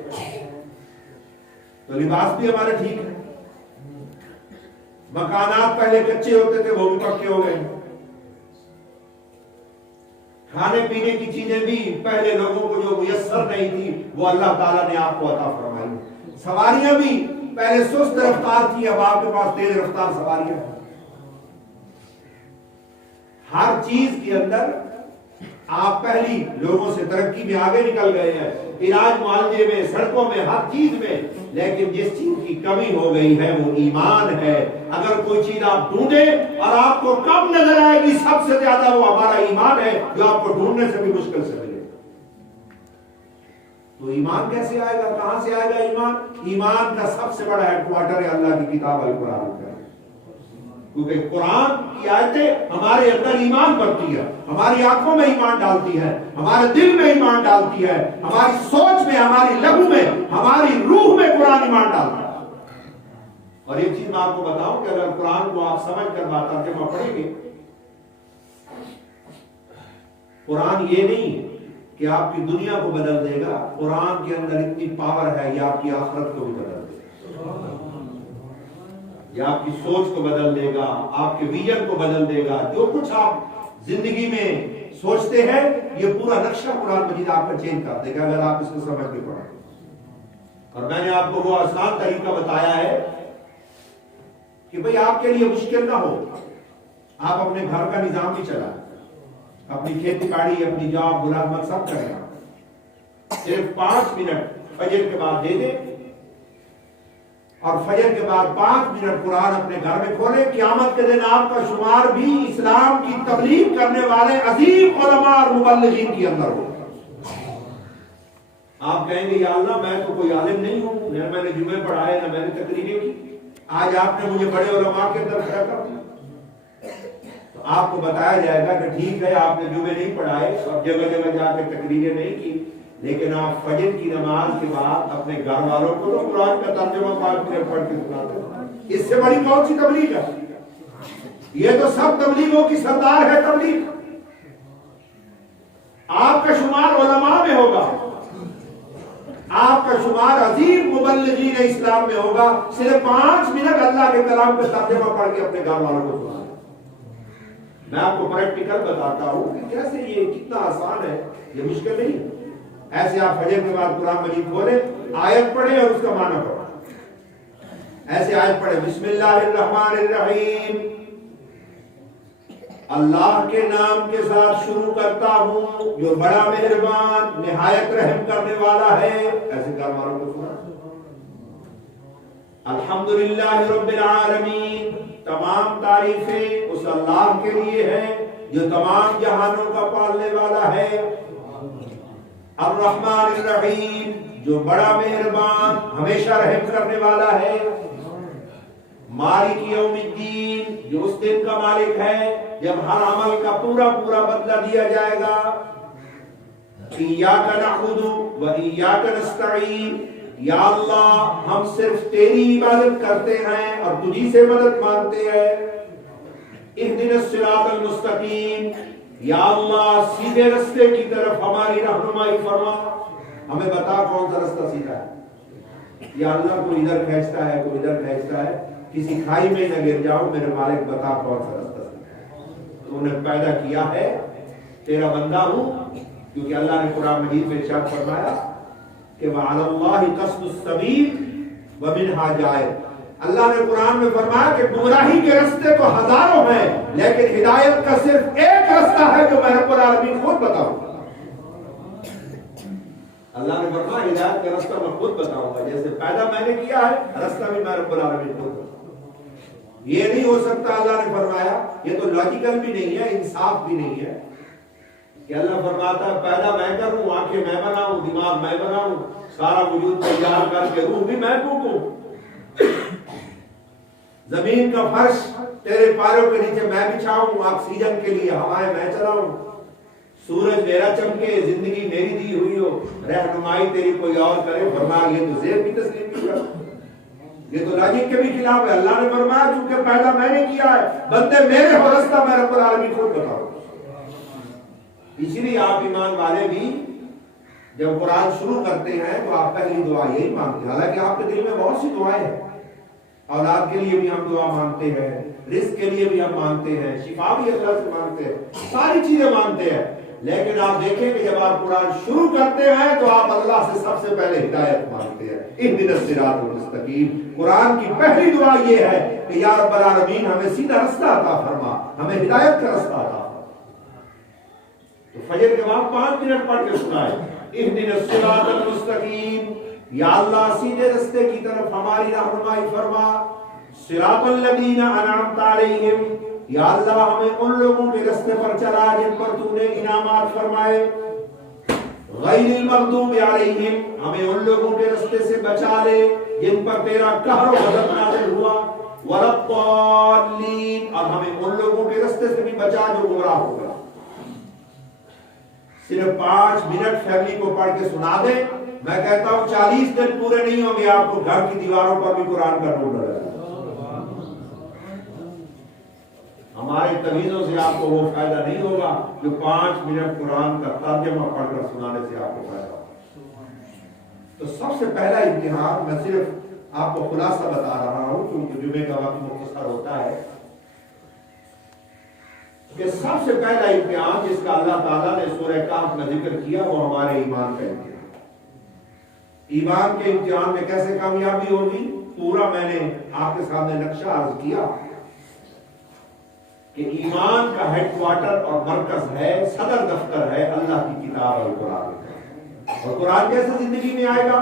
تو لباس بھی ہمارے ٹھیک ہے. مکانات پہلے کچے ہوتے تھے وہ بھی پکے ہو گئے. کھانے پینے کی چیزیں بھی پہلے لوگوں کو جو میسر نہیں تھی وہ اللہ تعالیٰ نے آپ کو عطا فرمائی. سواریاں بھی پہلے سست رفتار تھی اب آپ کے پاس تیز رفتار سواریاں. ہر چیز کے اندر آپ پہلی لوگوں سے ترقی میں آگے نکل گئے ہیں. علاج معالجے میں سڑکوں میں ہر چیز میں. لیکن جس چیز کی کمی ہو گئی ہے وہ ایمان ہے. اگر کوئی چیز آپ ڈھونڈیں اور آپ کو کم نظر آئے گی سب سے زیادہ وہ ہمارا ایمان ہے جو آپ کو ڈھونڈنے سے بھی مشکل سے ملے. تو ایمان کیسے آئے گا؟ کہاں سے آئے گا ایمان؟ ایمان کا سب سے بڑا ہیڈ کوارٹر ہے اللہ کی کتاب القرآن کا. کیونکہ قرآن کی آیتیں ہمارے اندر ایمان بھرتی ہے, ہماری آنکھوں میں ایمان ڈالتی ہے, ہمارے دل میں ایمان ڈالتی ہے, ہماری سوچ میں, ہماری لہو میں, ہماری روح میں قرآن ایمان ڈالتا ہے. اور ایک چیز میں آپ کو بتاؤں کہ اگر قرآن کو آپ سمجھ کر بات ترجمہ پڑھیں گے, قرآن یہ نہیں کہ آپ کی دنیا کو بدل دے گا, قرآن کے اندر اتنی پاور ہے یہ آپ کی آخرت کو بھی بدل دے گا. یہ آپ کی سوچ کو بدل دے گا, آپ کے ویژن کو بدل دے گا. جو کچھ آپ زندگی میں سوچتے ہیں یہ پورا نقشہ قرآن مجید آپ کا چینج کر دے گا اگر آپ اس کو سمجھ کے پڑھیں. اور میں نے آپ کو وہ آسان طریقہ بتایا ہے کہ بھئی آپ کے لیے مشکل نہ ہو, آپ اپنے گھر کا نظام بھی چلائیں, اپنی کھیتی باڑی, اپنی جاب, ملازمت سب کریں. صرف 5 منٹ فجر کے بعد دے دیں اور فجر کے بعد 5 منٹ قرآن اپنے گھر میں کھولیں. قیامت کے دن آپ کا شمار بھی اسلام کی تبلیغ کرنے والے عظیم علماء اور مبلغین کے اندر ہوگا. آپ کہیں گے یا اللہ میں تو کوئی عالم نہیں ہوں, نہ میں نے جمعے پڑھائے نہ میں نے تقریریں کی, آج آپ نے مجھے بڑے علماء کے اندر کھڑا کر دیا. تو آپ کو بتایا جائے گا کہ ٹھیک ہے آپ نے جمعے نہیں پڑھائے اور جگہ جگہ جا کے تقریریں نہیں کی, لیکن آپ فجر کی نماز کے بعد اپنے گھر والوں کو تو قرآن کا ترجمہ 5 منٹ پڑھ کے سناتے ہیں. اس سے بڑی کون سی تبلیغ ہے؟ یہ تو سب تبلیغوں کی سردار ہے تبلیغ. آپ کا شمار علماء میں ہوگا, آپ کا شمار عظیم مبلغین اسلام میں ہوگا. صرف 5 منٹ اللہ کے کلام کا ترجمہ پڑھ کے اپنے گھر والوں کو سناتے. میں آپ کو پریکٹیکل بتاتا ہوں کہ کیسے یہ کتنا آسان ہے, یہ مشکل نہیں ہے. ایسے آپ فجر کے بعد قرآن مجید کھولیں, آیت پڑھیں اور اس کا معنی پڑھیں. ایسے آیت پڑھیں بسم اللہ الرحمن الرحیم, اللہ کے نام کے ساتھ شروع کرتا ہوں جو بڑا مہربان نہایت رحم کرنے والا ہے. ایسے گھر والوں کو سنا. الحمدللہ رب العالمین, تمام تعریفیں اس اللہ کے لیے ہیں جو تمام جہانوں کا پالنے والا ہے. الرحمن الرحیم, جو بڑا مہربان ہمیشہ رحم کرنے والا ہے. مالک یوم الدین, جو اس دن کا مالک ہے جب ہر عمل کا پورا پورا بدلہ دیا جائے گا. ایاک نعبد و ایاک نستعین, یا اللہ ہم صرف تیری عبادت کرتے ہیں اور تجھی سے مدد مانگتے ہیں. اہدنا الصراط المستقیم, یا اللہ سیدھے رستے کی طرف ہماری رہنمائی فرما, ہمیں بتا کون سا رستہ سیدھا ہے. یا اللہ کوئی ادھر کھینچتا ہے کوئی ادھر کھینچتا ہے, کسی کھائی میں نہ گر جاؤ, میرے مالک بتا کون سا رستہ سیدھا ہے. تو انہیں پیدا کیا ہے, تیرا بندہ ہوں, کیونکہ اللہ نے قرآن مجید میں ارشاد فرمایا کہ وَعَلَى اللَّهِ قَصْدُ السَّبِيلِ وَمِنْهَا جَائِرٌ. اللہ نے قرآن میں فرمایا کہ گمراہی کے رستے تو ہزاروں ہیں لیکن ہدایت کا صرف ایک رستہ ہے جو میں رب العالمین خود بتاؤں گا. اللہ نے فرمایا ہدایت کا رستہ میں خود بتاؤں گا. جیسے پیدا میں نے کیا ہے رستہ بھی میں رب العالمین خود بتاؤں گا. یہ نہیں ہو سکتا, اللہ نے فرمایا, یہ تو لاجیکل بھی نہیں ہے, انصاف بھی نہیں ہے کہ اللہ فرماتا ہے پیدا میں کروں, آنکھیں میں بناؤں, دماغ میں بناؤں, سارا وجود تیار کر کے روح بھی میں پھونکوں, زمین کا فرش تیرے پیروں کے نیچے میں بچھاؤں, آکسیجن کے لیے ہوائیں میں چلاؤں, سورج میرا چمکے, زندگی میری دی ہوئی ہو, رہنمائی تیری کوئی اور کرے. فرمایا یہ تو زیر کی تسلیم کی کر. یہ تو لاجک کے بھی خلاف ہے. اللہ نے فرمایا چونکہ پیدا میں نے کیا ہے, بندے میرے ہو, رستہ میں رب العالمین خود بتاؤ. اسی لیے آپ ایمان والے بھی جب قرآن شروع کرتے ہیں تو آپ پہلی دعا یہی مانگتے ہیں. حالانکہ آپ کے دل میں بہت سی دعائیں ہیں, اولاد کے لیے بھی ہم دعا مانگتے ہیں, رزق کے لیے بھی ہم مانگتے ہیں, شفا بھی اللہ سے مانگتے ہیں, ساری چیزیں مانگتے ہیں. لیکن آپ دیکھیں کہ جب آپ قرآن شروع کرتے ہیں تو آپ اللہ سے سب سے پہلے ہدایت مانگتے ہیں. اہدنا الصراط المستقیم. قرآن کی پہلی دعا یہ ہے کہ یا رب العالمین ہمیں سیدھا رستہ عطا فرما, ہمیں ہدایت کا رستہ عطا فرما. تو فجر کے بعد 5 منٹ پڑھ کے سنائے اہدنا الصراط المستقیم, یا اللہ سیدھے رستے کی طرف ہماری رہنمائی فرما. صراط الذین انعمت علیہم, یا اللہ ہمیں ان لوگوں کے رستے پر چلا جن پر تو نے انعامات فرمائے. غیر المغضوب علیہم, ہمیں ان لوگوں کے رستے سے بچا لے جن پر تیرا قہر و غضب نازل ہوا. ولا الضالین, اور ہمیں ان لوگوں کے رستے سے بھی بچا جو گمراہ ہو گیا. صرف 5 منٹ فیملی کو پڑھ کے سنا دے, میں کہتا ہوں 40 دن پورے نہیں ہوں گے آپ کو گھر کی دیواروں پر بھی قرآن کا نور نظر آئے. ہمارے تویزوں سے آپ کو وہ فائدہ نہیں ہوگا جو 5 منٹ قرآن کا ترجمہ پڑھ کر سنانے سے آپ کو فائدہ ہوگا. تو سب سے پہلا امتحان, میں صرف آپ کو خلاصہ بتا رہا ہوں کیونکہ جمعے کا وقت مختصر ہوتا ہے, کہ سب سے پہلا امتحان جس کا اللہ تعالیٰ نے سورہ کہف میں ذکر کیا وہ ہمارے ایمان کا امتحان. ایمان کے امتحان میں کیسے کامیابی ہوگی, پورا میں نے آپ کے سامنے نقشہ عرض کیا کہ ایمان کا ہیڈ کوارٹر اور مرکز ہے, صدر دفتر ہے اللہ کی کتاب اور قرآن. اور قرآن کیسے زندگی میں آئے گا,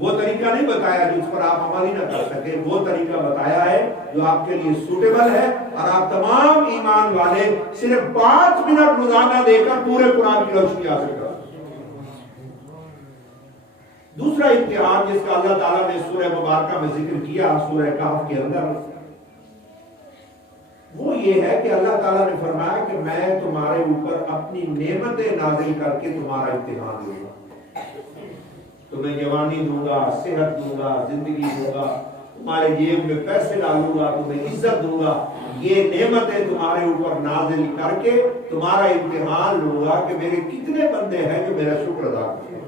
وہ طریقہ نہیں بتایا جس پر آپ عمل ہی نہ کر سکے, وہ طریقہ بتایا ہے جو آپ کے لیے سوٹیبل ہے. اور آپ تمام ایمان والے صرف 5 منٹ روزانہ دے کر پورے قرآن کی روشنی حاصل کر. دوسرا امتحان جس کا اللہ تعالیٰ نے سورہ مبارکہ میں ذکر کیا سورہ کہف کے اندر, وہ یہ ہے کہ اللہ تعالیٰ نے فرمایا کہ میں تمہارے اوپر اپنی نعمتیں نازل کر کے تمہارا امتحان دوں گا. تمہیں جوانی دوں گا, صحت دوں گا, زندگی دوں گا, تمہارے جیب میں پیسے ڈالوں گا, تمہیں عزت دوں گا. یہ نعمتیں تمہارے اوپر نازل کر کے تمہارا امتحان لوں گا کہ میرے کتنے بندے ہیں جو میرا شکر ادا کریں.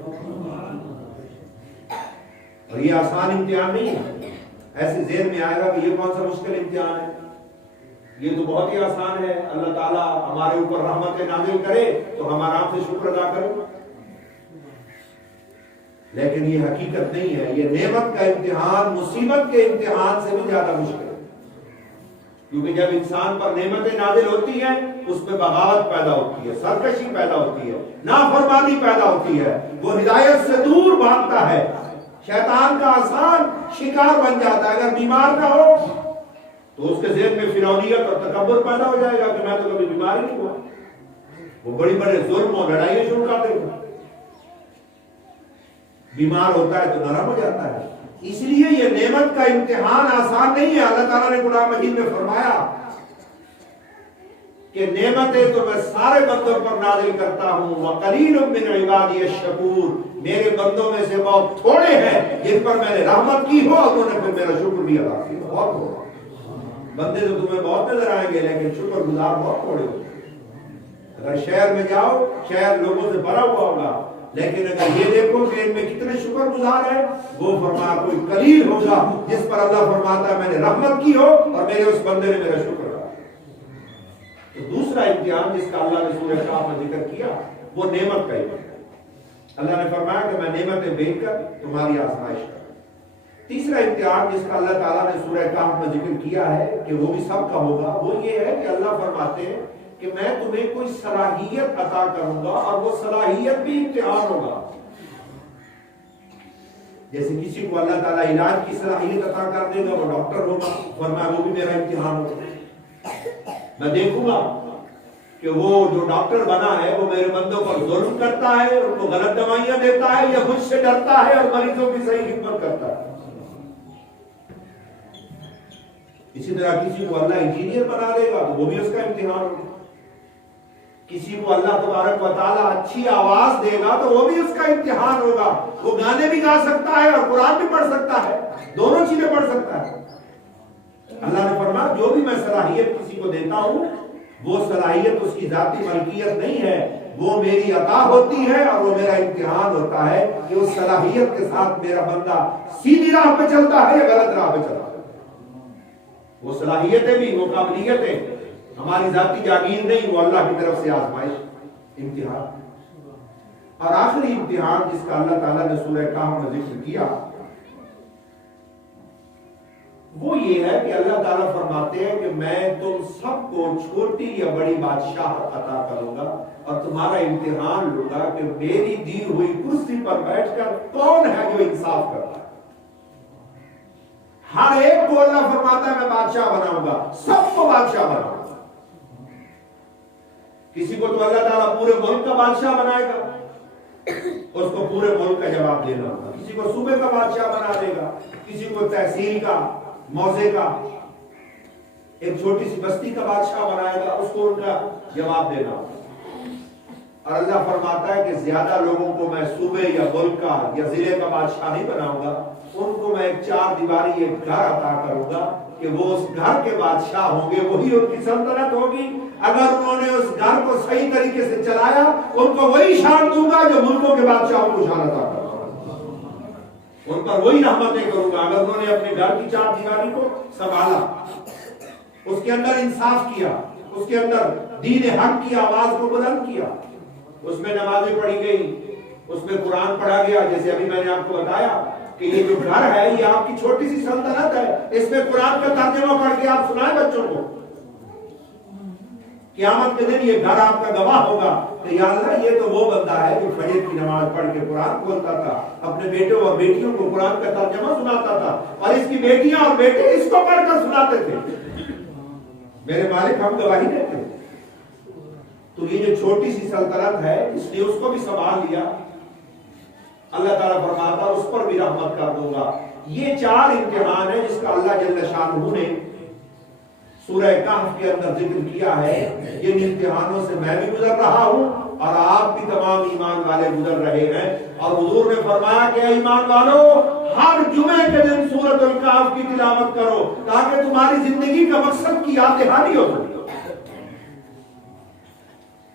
اور یہ آسان امتحان نہیں ہے. ایسے ذہن میں آئے گا کہ یہ کون سا مشکل امتحان ہے, یہ تو بہت ہی آسان ہے, اللہ تعالیٰ ہمارے اوپر رحمت نازل کرے تو ہم آرام سے شکر ادا کریں. لیکن یہ حقیقت نہیں ہے. یہ نعمت کا امتحان مصیبت کے امتحان سے بھی زیادہ مشکل ہے, کیونکہ جب انسان پر نعمتیں نازل ہوتی ہیں اس میں بغاوت پیدا ہوتی ہے, سرکشی پیدا ہوتی ہے, نافرمانی پیدا ہوتی ہے, وہ ہدایت سے دور بھاگتا ہے, شیطان کا آسان شکار بن جاتا ہے. اگر بیمار نہ ہو تو اس کے ذہن میں فرعونیت اور تکبر پیدا ہو جائے گا کہ میں تو کبھی بیمار ہی نہیں ہوا. وہ بڑی بڑے ظلم اور لڑائیاں شروع کر دے گا. بیمار ہوتا ہے تو نرم ہو جاتا ہے. اس لیے یہ نعمت کا امتحان آسان نہیں ہے. اللہ تعالیٰ نے قرآن مجید میں فرمایا کہ نعمتیں تو میں سارے بندوں پر نازل کرتا ہوں, وَقَلِيلٌ مِّنْ عِبَادِيَ الشَّكُورُ, میرے بندوں میں سے بہت تھوڑے ہیں جن پر میں نے رحمت کی ہو اور انہوں نے پھر میرا شکر بھی ادا کیا. بہت تھوڑا. بندے تو تمہیں بہت نظر آئیں گے لیکن شکر گزار بہت تھوڑے ہو. اگر شہر میں جاؤ شہر لوگوں سے بھرا ہوا ہوگا, لیکن اگر یہ دیکھو کہ ان میں کتنے شکر گزار ہیں, وہ فرمایا کوئی قلیل ہوگا جس پر اللہ فرماتا ہے میں نے رحمت کی ہو اور میرے اس بندے نے میرا شکر ادا. تو دوسرا امتحان جس کا اللہ نے سورہ کہف میں ذکر کیا وہ نعمت کا امتحان. اللہ نے فرمایا کہ میں نعمتیں بھیج کر تمہاری آزمائش کروں. تیسرا امتحان جس کا اللہ تعالیٰ نے سورہ کہف میں ذکر کیا ہے کہ وہ بھی سب کا ہوگا, وہ یہ ہے کہ اللہ فرماتے ہیں کہ میں تمہیں کوئی صلاحیت عطا کروں گا اور وہ صلاحیت بھی امتحان ہوگا. جیسے کسی کو اللہ تعالیٰ علاج کی صلاحیت عطا کر دے گا, وہ ڈاکٹر ہوگا, ورنہ وہ بھی میرا امتحان ہوگا. میں دیکھوں گا کہ وہ جو ڈاکٹر بنا ہے وہ میرے بندوں پر ظلم کرتا ہے, ان کو غلط دوائیاں دیتا ہے, یا مجھ سے ڈرتا ہے اور مریضوں کی صحیح خدمت کرتا ہے. اسی طرح کسی کو اللہ انجینئر بنا دے گا تو وہ بھی اس کا امتحان ہوگا. کسی کو اللہ تبارک و تعالیٰ اچھی آواز دے گا تو وہ بھی اس کا امتحان ہوگا، وہ گانے بھی گا سکتا ہے اور قرآن بھی پڑھ سکتا ہے، دونوں چیزیں پڑھ سکتا ہے۔ اللہ نے فرمایا جو بھی میں صلاحیت کسی کو دیتا ہوں وہ صلاحیت اس کی ذاتی ملکیت نہیں ہے، وہ میری عطا ہوتی ہے اور وہ میرا امتحان ہوتا ہے کہ اس صلاحیت کے ساتھ میرا بندہ سیدھی راہ پہ چلتا ہے یا غلط راہ پہ چلتا ہے۔ وہ صلاحیتیں بھی، وہ قابلیتیں ہماری ذاتی جاگیر نہیں، وہ اللہ کی طرف سے آزمائش، امتحان۔ اور آخری امتحان جس کا اللہ تعالیٰ نے سورہ کہف میں ذکر کیا وہ یہ ہے کہ اللہ تعالیٰ فرماتے ہیں کہ میں تم سب کو چھوٹی یا بڑی بادشاہت عطا کروں گا اور تمہارا امتحان لوں گا کہ میری دی ہوئی کرسی پر بیٹھ کر کون ہے جو انصاف کرتا ہے۔ ہر ایک کو اللہ فرماتا ہے میں بادشاہ بناؤں گا، سب کو بادشاہ بناؤں گا۔ کسی کو تو اللہ تعالیٰ پورے ملک کا بادشاہ بنائے گا، اس کو پورے ملک کا جواب دینا ہوگا، کسی کو صوبے کا بادشاہ بنا دے گا، کسی کو تحصیل کا، موضع کا، ایک چھوٹی سی بستی کا بادشاہ بنائے گا، اس کو ان کا جواب دینا ہوگا۔ اور اللہ فرماتا ہے کہ زیادہ لوگوں کو میں صوبے یا ملک کا یا ضلع کا بادشاہ نہیں بناؤں گا، ان کو میں ایک چار دیواری ایک گھر عطا کروں گا کہ وہ اس گھر کے بادشاہ ہوں گے، وہی ان کی سلطنت ہوگی۔ اگر انہوں نے اس گھر کو صحیح طریقے سے چلایا ان کو وہی شان دوں گا جو ملکوں کے بادشاہوں کو شان عطا کرتا ہوں، ان پر وہی رحمتیں کروں گا۔ اگر انہوں نے اپنے گھر کی چار دیواری کو سنبھالا، اس کے اندر انصاف کیا، اس کے اندر دین حق کی آواز کو بلند کیا، اس میں نمازیں پڑھی گئی، اس میں قرآن پڑھا گیا، جیسے ابھی میں نے آپ کو بتایا کہ یہ جو گھر ہے یہ آپ کی چھوٹی سی سلطنت ہے، اس میں قرآن کا ترجمہ پڑھ کے آپ سنائیں بچوں کو، قیامت کے دن یہ گھر آپ کا گواہ ہوگا کہ یا اللہ یہ تو وہ بندہ ہے جو فجر کی نماز پڑھ کے قرآن کھولتا تھا، اپنے بیٹوں اور بیٹیوں کو قرآن کا ترجمہ سناتا تھا، اور اس کی بیٹیاں اور بیٹے اس کو پڑھ کر سناتے تھے، میرے مالک ہم گواہی دیتے۔ تو یہ جو چھوٹی سی سلطنت ہے اس نے اس کو بھی سنبھال لیا، اللہ تعالیٰ فرماتا اس پر بھی رحمت کر دوں گا۔ یہ چار امتحان ہے جس کا اللہ جل شانہ نے سورہ کہف کے اندر ذکر کیا ہے۔ جن امتحانوں سے میں بھی گزر رہا ہوں اور آپ بھی تمام ایمان والے گزر رہے ہیں، اور حضور نے فرمایا کہ ایمان والو ہر جمعے کے دن سورۃ الکہف کی تلاوت کرو تاکہ تمہاری زندگی کا مقصد کی یاد دہانی ہو سکے۔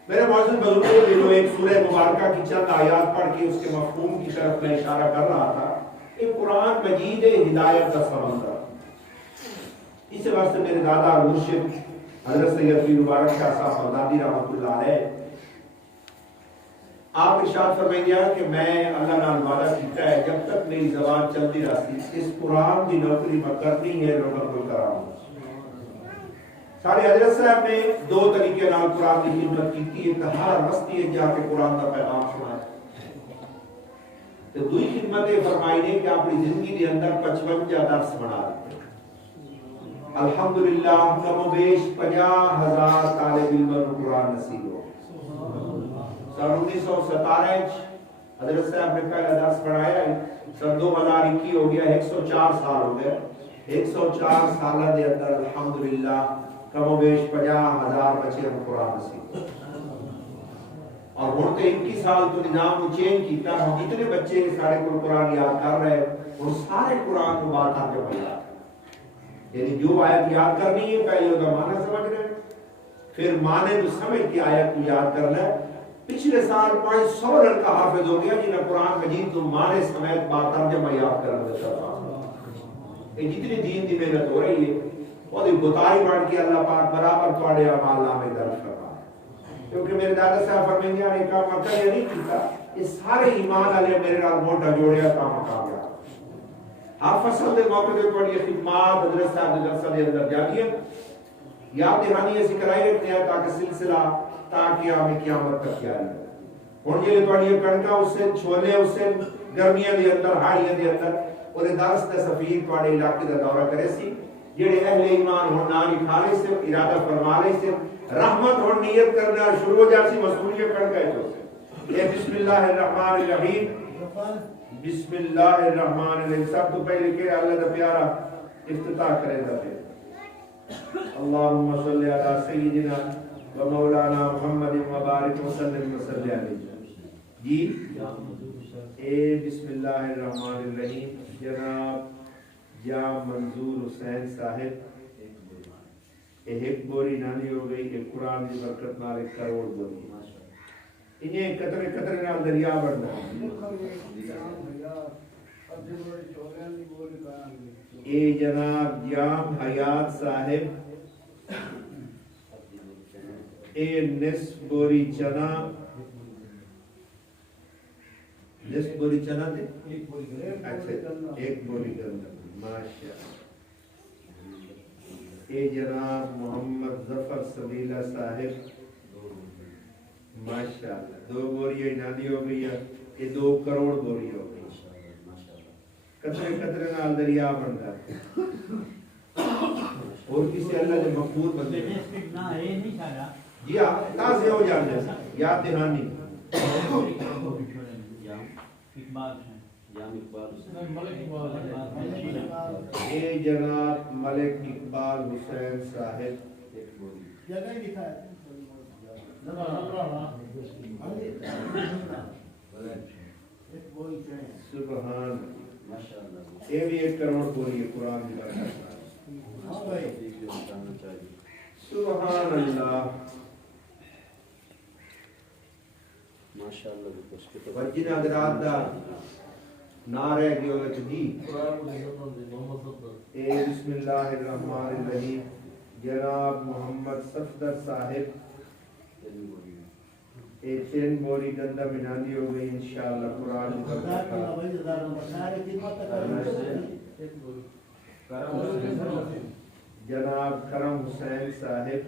میرے معزز بزرگوں نے جو ایک سورہ مبارکہ کی چند آیات پڑھ کے اس کے مفہوم کی طرف میں اشارہ کر رہا تھا، ایک قرآن مجید ہدایت کا سمندر۔ اس واسطے میرے دادا اور مرشد حضرت سید پیر مبارک شاہ صاحب بغدادی رحمۃ اللہ علیہ آپ ارشاد فرمائیں گے کہ میں اللہ نے وعدہ کیتا ہے جب تک میری زبان چلتی رہتی اس قرآن کی نوکری میں کرنی ہے لوگوں کو کراؤں۔ سارے حضرت صاحب نے دو طریقے نال قرآن کی خدمت کی تھی، ایک ہر بستی جا کے قرآن کا پیغام سنا تو دوئی خدمت فرمائی نے کہ اپنی زندگی کے اندر 55 درس بنا دیتے۔ الحمدللہ کم و بیش 50,000 طالب علم کو قرآن نصیب ہو۔ سن 1917 حضرت صاحب نے پہلا درس پڑھایا، سن 2021 ہو گیا، 104 سال ہو گئے۔ 104 سالہ دے اندر الحمدللہ کم و بیش 50,000 بچے ہم قرآن نصیب ہو۔ اور ہوتے 21 سال تو نظام کو چینج کیتا، ہم جتنے بچے سارے قرآن یاد کر رہے وہ سارے قرآن کو بات آتے پڑھا، یعنی جو آیت یاد کرنی ہے پہلے اس کا معنی سمجھ رہے، پھر معنی تو سمجھ کے آیت کو یاد کرنا ہے۔ پچھلے سال 500 لڑکا حافظ ہو گیا جنہیں قرآن مجید تو معنی سمیت بات ترجمہ یاد کر دیتا تھا۔ یہ جتنی دین دی محنت ہو رہی ہے اور یہ بتائی بڑھ کے اللہ پاک برابر تواڈے اعمال نامے درج کرتا ہے، کیونکہ میرے دادا صاحب فرمائیں گے نے کام کر نہیں کیتا، یہ سارے ایمان والے میرے نال موٹا جوڑیا کام کر گیا۔ آپ فصل دے موقع دے تواڈی خدمات حضرت صاحب دے درس دے اندر جاری ہے، یاد دہانی ایسی کرائی رکھتے ہیں تاکہ سلسلہ تاکہ ہمیں قیامت تک جاری ہے۔ ہن جے تواڈی کڑکا اس سے چھولے اس سے گرمیاں دے اندر ہاڑیاں دے اندر اور درس تے سفیر تواڈے علاقے دا دورہ کرے سی، جڑے اہل ایمان ہن نہ نہیں کھا لے سے ارادہ فرما لے سے رحمت ہن نیت کرنا شروع ہو جاسی مسئولیت کڑکا ہے تو اے بسم اللہ الرحمن الرحیم، بسم اللہ الرحمن الرحیم، سب تو پہلے کہ اللہ دا پیارا افتتاح کرے دا پھر اللہم صلی علی سیدنا و مولانا محمد مبارک وسلم وسلم علیہ جی اے بسم اللہ الرحمن الرحیم جناب یا منظور حسین صاحب ایک بوری نانی ہو گئی کہ قرآن کی برکت نال 1 کروڑ بوری انہیں قطرے قطرے نال دریا بڑھنا اے جناب جام حیات صاحب اے نصف بوری چنا نصف بوری چنا دے اچھا 1 بوری گندم ماشاءاللہ اے جناب محمد ظفر سبیلہ صاحب ماشاءاللہ 2 بوری انادی ہو گئی ہے یہ 2 کروڑ بوری ہو گئی قطرے قطرے نال دریا بنتا ہے اور کسی اللہ نے مقبول بندے جی ہاں کہاں سے ہو جانے یاد دہانی اے جناب ملک اقبال حسین صاحب سبحان یہ بھی 1 کروڑ بوری ہے قرآن کی برکت سبحان اللہ وجن اگرات دا نعرہ کی ہوگا جی اے بسم اللہ الرحمن الرحیم جناب محمد صفدر صاحب اے 3 بوری گندہ منانی ہو گئی انشاءاللہ قرآن کی برکت جناب کرم حسین صاحب